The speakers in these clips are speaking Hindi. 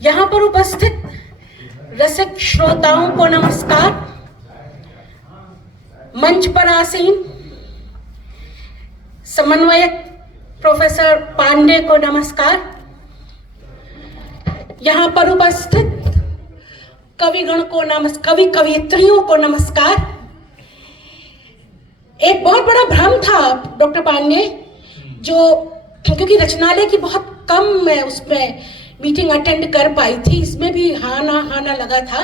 यहाँ पर उपस्थित रसिक श्रोताओं को नमस्कार। मंच पर आसीन समन्वयक प्रोफेसर पांडे को नमस्कार। यहाँ पर उपस्थित कविगण को नमस्कार, कवियत्रियों को नमस्कार। एक बहुत बड़ा भ्रम था डॉक्टर पांडे, जो क्योंकि रचनालय की बहुत कम मैं उसमें मीटिंग अटेंड कर पाई थी, इसमें भी हाँ ना लगा था।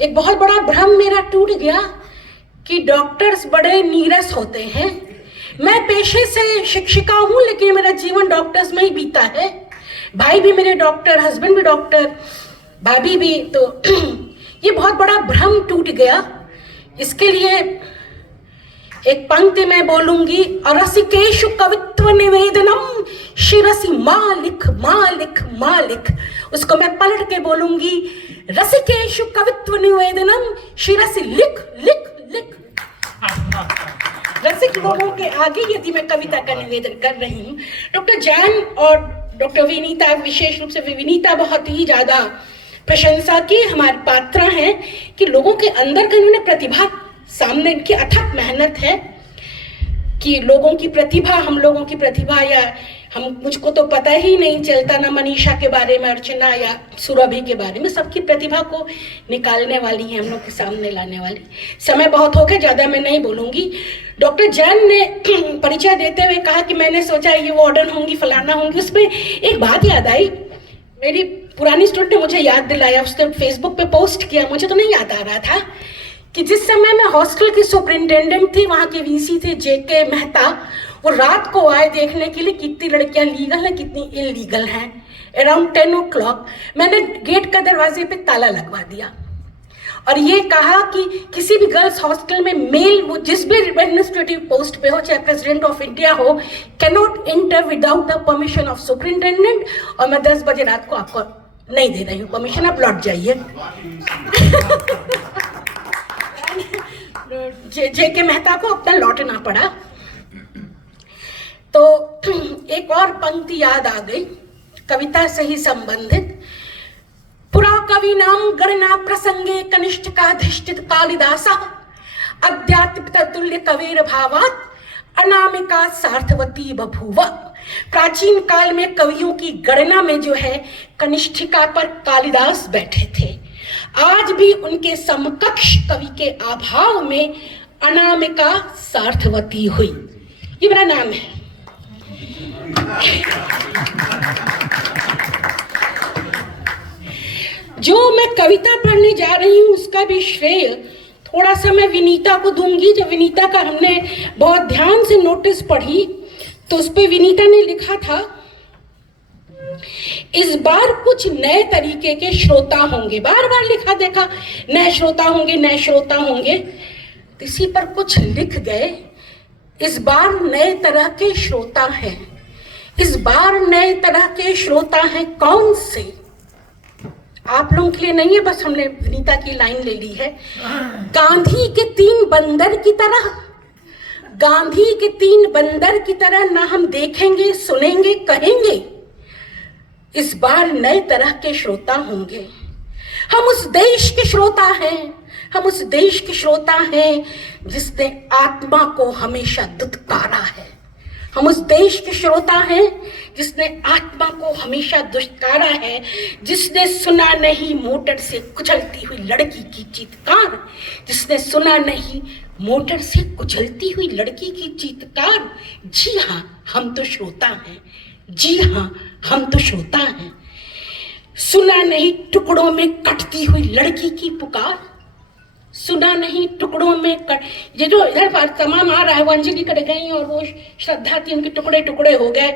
एक बहुत बड़ा भ्रम मेरा टूट गया कि डॉक्टर्स बड़े नीरस होते हैं। मैं पेशे से शिक्षिका हूँ, लेकिन मेरा जीवन डॉक्टर्स में ही बीता है। भाई भी मेरे डॉक्टर, हस्बैंड भी डॉक्टर, भाभी भी। तो ये बहुत बड़ा भ्रम टूट गया। इसके लिए एक पंक्ति मैं बोलूंगी, अरसिकेशु कवित्व निवेदनम शिरसि मालिक मालिक मालिक। उसको मैं पलट के बोलूंगी, रसिकेशु कवित्व निवेदनम शिरसि लिख लिख लिख। रसिक लोगों के आगे यदि मैं कविता का निवेदन कर रही हूँ। डॉक्टर जैन और डॉक्टर विनीता, विशेष रूप से विनीता, बहुत ही ज्यादा प्रशंसा की हमारे पात्रा हैं कि लोगों के अंदर का उन्होंने प्रतिभा सामने, की अथक मेहनत है कि लोगों की प्रतिभा, हम लोगों की प्रतिभा, या मुझको तो पता ही नहीं चलता ना मनीषा के बारे में, अर्चना या सुरभि के बारे में, सबकी प्रतिभा को निकालने वाली है, हम लोग के सामने लाने वाली। समय बहुत हो गया, ज़्यादा मैं नहीं बोलूँगी। डॉक्टर जैन ने परिचय देते हुए कहा कि मैंने सोचा ये वार्डन होंगी, फलाना होंगी। उसमें एक बात याद आई, मेरी पुरानी स्टूडेंट ने मुझे याद दिलाया, उसने फेसबुक पे पोस्ट किया, मुझे तो नहीं याद आ रहा था कि जिस समय मैं हॉस्टल की सुपरिंटेंडेंट थी, वहाँ के वीसी थे जेके मेहता, वो रात को आए देखने के लिए कितनी लड़कियां लीगल हैं, कितनी इलीगल हैं। अराउंड 10 o'clock मैंने गेट का दरवाजे पे ताला लगवा दिया और ये कहा कि किसी भी गर्ल्स हॉस्टल में मेल, वो जिस भी एडमिनिस्ट्रेटिव पोस्ट पे हो, चाहे प्रेसिडेंट ऑफ इंडिया हो, can not enter without the permission of superintendent. और मैं 10 बजे रात को आपको नहीं दे रही हूँ परमिशन, आप लौट जाइए। जेके मेहता को अपना लौटना पड़ा। तो एक और पंक्ति याद आ गई, कविता से ही संबंधित। पुरा कवि नाम गणना प्रसंगे कनिष्ठकाधिष्ठित कालिदासा अध्यात्म तुल्य कवीर भावात अनामिका सार्थवती बभूव। प्राचीन काल में कवियों की गणना में जो है कनिष्ठिका पर कालिदास बैठे थे। आज भी उनके समकक्ष कवि के अभाव में अनामिका सार्थवती हुई। ये मेरा नाम है। जो मैं कविता पढ़ने जा रही हूँ उसका भी श्रेय थोड़ा सा मैं विनीता को दूंगी। जब विनीता का हमने बहुत ध्यान से नोटिस पढ़ी तो उस पे विनीता ने लिखा था, इस बार कुछ नए तरीके के श्रोता होंगे। बार बार लिखा देखा, नए श्रोता होंगे, नए श्रोता होंगे। इसी पर कुछ लिख गए, इस बार नए तरह के श्रोता हैं। इस बार नए तरह के श्रोता हैं कौन से? आप लोगों के लिए नहीं है, बस हमने विनीता की लाइन ले ली है। गांधी के 3 बंदर की तरह, गांधी के 3 बंदर की तरह ना हम देखेंगे, सुनेंगे, कहेंगे। इस बार नए तरह के श्रोता होंगे। हम उस देश के श्रोता हैं, हम उस देश के श्रोता हैं जिसने आत्मा को हमेशा दुत्कारा है। हम उस देश के श्रोता हैं जिसने आत्मा को हमेशा दुष्कारा है, जिसने सुना नहीं मोटर से कुचलती हुई लड़की की चीत्कार, जिसने सुना नहीं मोटर से कुचलती हुई लड़की की चीत्कार। जी हाँ, हम तो श्रोता हैं। जी हाँ, हम तो श्रोता हैं। सुना नहीं टुकड़ों में कटती हुई लड़की की पुकार, सुना नहीं टुकड़ों में कट। ये जो इधर तमाम आ रहा है, वो अंजलि कर गई और वो श्रद्धा थी, उनके टुकड़े टुकड़े हो गए।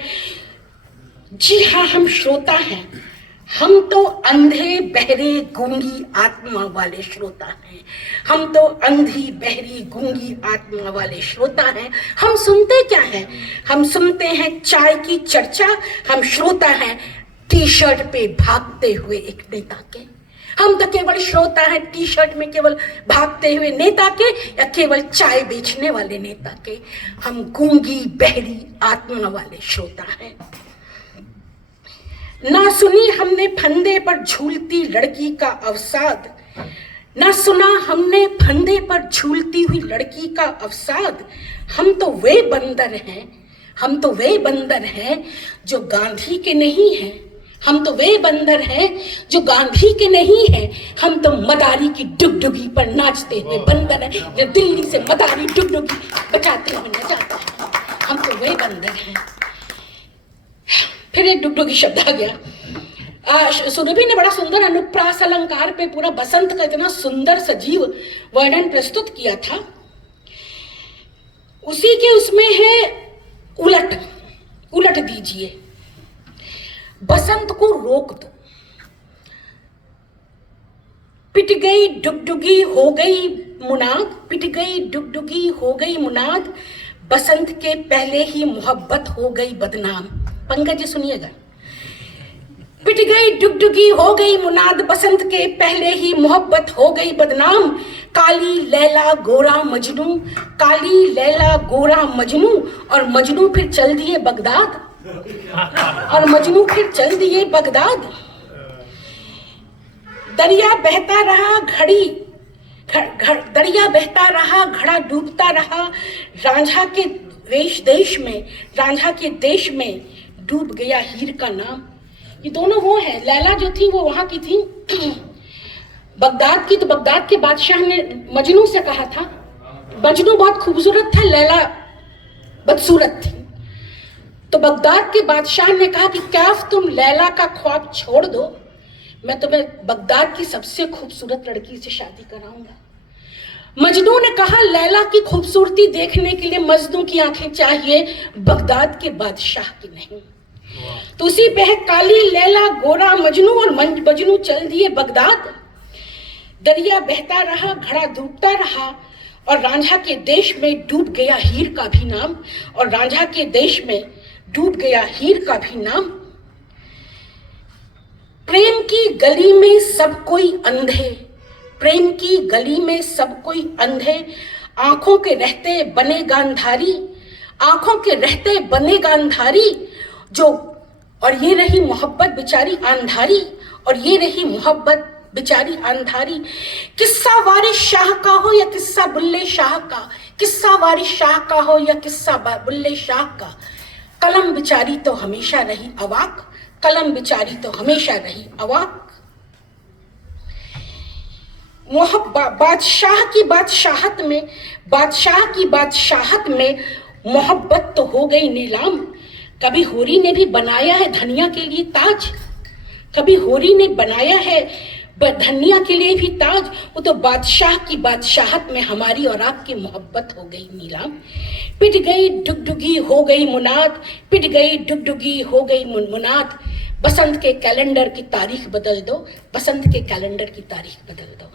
जी हाँ, हम श्रोता हैं। हम तो अंधे बहरे गूंगी आत्मा वाले श्रोता हैं। हम तो अंधी बहरी गूंगी आत्मा वाले श्रोता हैं। हम सुनते क्या हैं? हम सुनते हैं चाय की चर्चा। हम श्रोता हैं टी शर्ट पे भागते हुए एक नेता के। हम तो केवल श्रोता हैं टी शर्ट में केवल भागते हुए नेता के, या केवल चाय बेचने वाले नेता के। हम गूंगी बहरी आत्मा वाले श्रोता हैं। ना सुनी हमने फंदे पर झूलती लड़की का अवसाद, ना सुना हमने फंदे पर झूलती हुई लड़की का अवसाद। हम तो वे बंदर हैं, हम तो वे बंदर हैं जो गांधी के नहीं हैं, हम तो वे बंदर हैं जो गांधी के नहीं हैं। हम तो मदारी की डुगडुगी पर नाचते हुए बंदर हैं जो दिल्ली से मदारी डुगडुगी बचाते हुए न जाते हैं। हम तो वे बंदर हैं। फिर एक डुगडुगी शब्द आ गया। सुरभि ने बड़ा सुंदर अनुप्रास अलंकार पे पूरा बसंत का इतना सुंदर सजीव वर्णन प्रस्तुत किया था। उसी के उसमें है उलट, उलट दीजिए, बसंत को रोक दो। पिट गई डुगडुगी हो गई मुनाद, पिट गई डुगडुगी हो गई मुनाद, बसंत के पहले ही मोहब्बत हो गई बदनाम। पंकज जी सुनिएगा। पिट गई डुगडुगी हो गई मुनाद, बसंत के पहले ही मोहब्बत हो गई बदनाम। काली लैला गोरा मजनू, काली लैला गोरा मजनू, और मजनू फिर चल दिए बगदाद, और मजनू फिर चल दिए बगदाद। दरिया बहता रहा घड़ी, दरिया बहता रहा घड़ा डूबता रहा, रांझा के देश में, रांझा के देश में डूब गया हीर का नाम। ये दोनों वो है, लैला जो थी वो वहां की थी बगदाद की, तो बगदाद के बादशाह ने मजनू से कहा था, मजनू बहुत खूबसूरत था, लैला बदसूरत थी, तो बगदाद के बादशाह ने कहा कि क्या तुम लैला का ख्वाब छोड़ दो, मैं तुम्हें बगदाद की सबसे खूबसूरत लड़की से शादी कराऊंगा। मजनू ने कहा लैला की खूबसूरती देखने के लिए मजनू की आंखें चाहिए, बगदाद के बादशाह की नहीं। तो उसी पे है काली लैला गोरा मजनू, और मजनू चल दिए बगदाद। दरिया बहता रहा घड़ा डूबता रहा, और रांझा के देश में डूब गया हीर का भी नाम, और रांझा के देश में डूब गया हीर का भी नाम। प्रेम की गली में सब कोई अंधे, प्रेम की गली में सब कोई अंधे, आंखों के रहते बने गांधारी, आंखों के रहते बने गांधारी, जो और ये रही मोहब्बत बेचारी अंधारी, और ये रही मोहब्बत बेचारी अंधारी। किस्सा वारिस शाह का हो या किस्सा बुल्ले शाह का, किस्सा वारिस शाह का हो या किस्सा बुल्ले शाह का, कलम बेचारी तो हमेशा रही अवाक, कलम बेचारी तो हमेशा रही अवाक। बादशाह की बादशाहत में, बादशाह की बादशाहत में मोहब्बत तो हो गई नीलाम। कभी होरी ने भी बनाया है धनिया के लिए ताज, कभी होरी ने बनाया है धनिया के लिए भी ताज। वो तो बादशाह की बादशाहत में हमारी और आपकी मोहब्बत हो गई नीलाम। पिट गई डुगडुगी हो गई मुनाद, पिट गई डुगडुगी हो गई मुनाद, बसंत के कैलेंडर की तारीख बदल दो, बसंत के कैलेंडर की तारीख बदल दो।